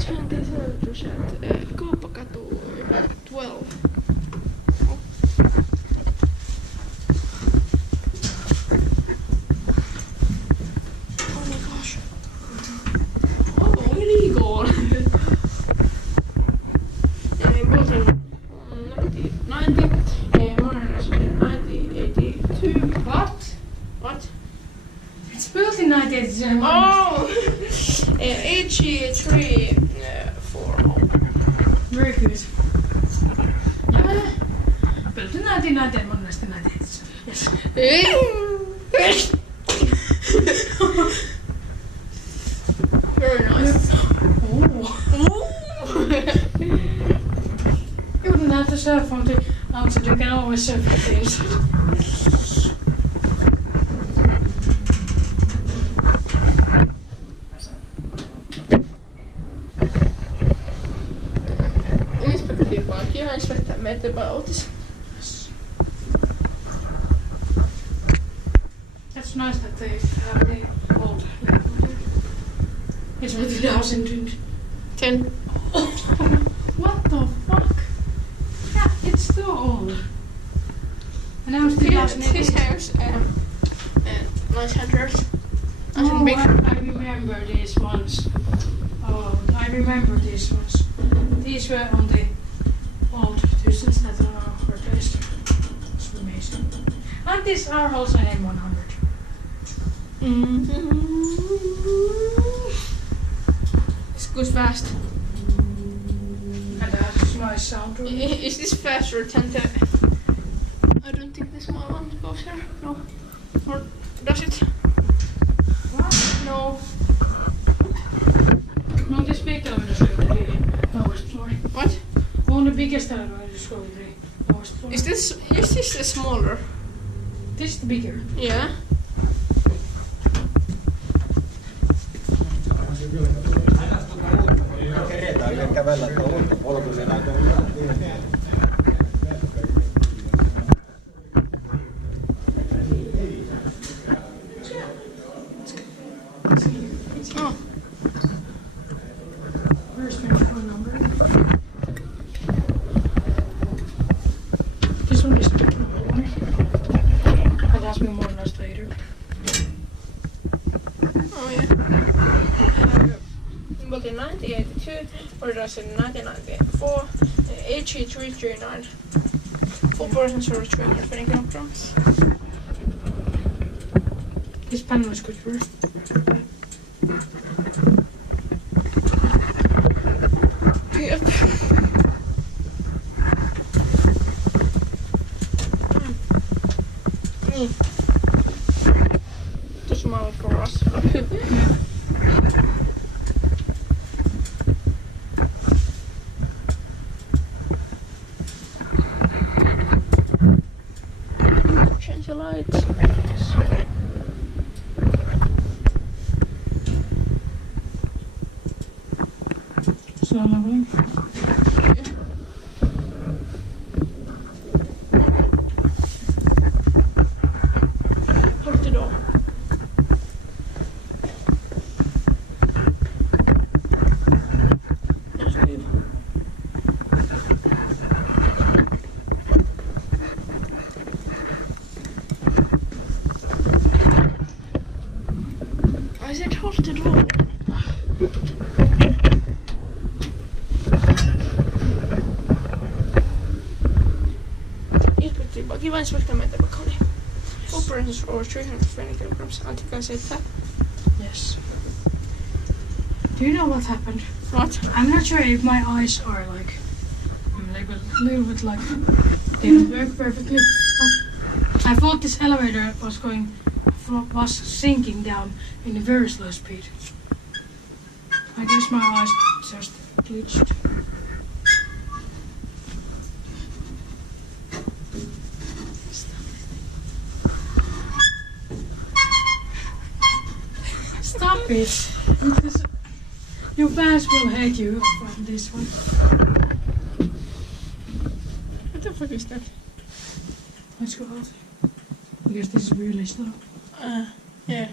sääntösääntösäät. Kauppakatu 12. Oh my gosh. Oh, illegal. Building 1990, Modernised 1982. What? It's built in 1987. Oh! AG3 4. Very good. Yeah. Built in 1990 and Modernised in 1987. Yes. Very nice. You wouldn't have to surf on the outside, you can always surf on the inside. Inspecta made by Otis. That's nice that they have the old label. It's from 2010. What the fuck? Yeah, it's so old. And now it's 2018. This house, nice handles. Oh, I remember these ones. Oh, I remember these ones. These were on the old Thyssens that are replaced. It's amazing. And these are also M100. This goes fast. And it has a nice sound. Is this faster than the... I don't think this one goes here. No. Or does it? What? No. No, this big elevator is going to the lowest floor. What? On the biggest elevator is going to the lowest floor. Is this the smaller? This is the bigger. Yeah. Oh. Where's my phone number? This one is the normal one. That has been modernized later. Oh yeah. Built in 1982, Modernised in 1994, AG339. Full person storage 320 kilograms. This panel is good for it. Yep. Too small for us. Change the lights. So lovely. Hold the door. That's good. I said hold the door. Kiva Inspecta made by Kone M. Full presence over 320 kilograms. I think I said that. Yes. Do you know what happened? What? I'm not sure if my eyes are like a little bit like they don't work perfectly. But I thought this elevator was sinking down in a very slow speed. I guess my eyes just glitched. Stop it! Your fans will hate you from this one. What the fuck is that? Let's go out. Because this is really slow. Yeah.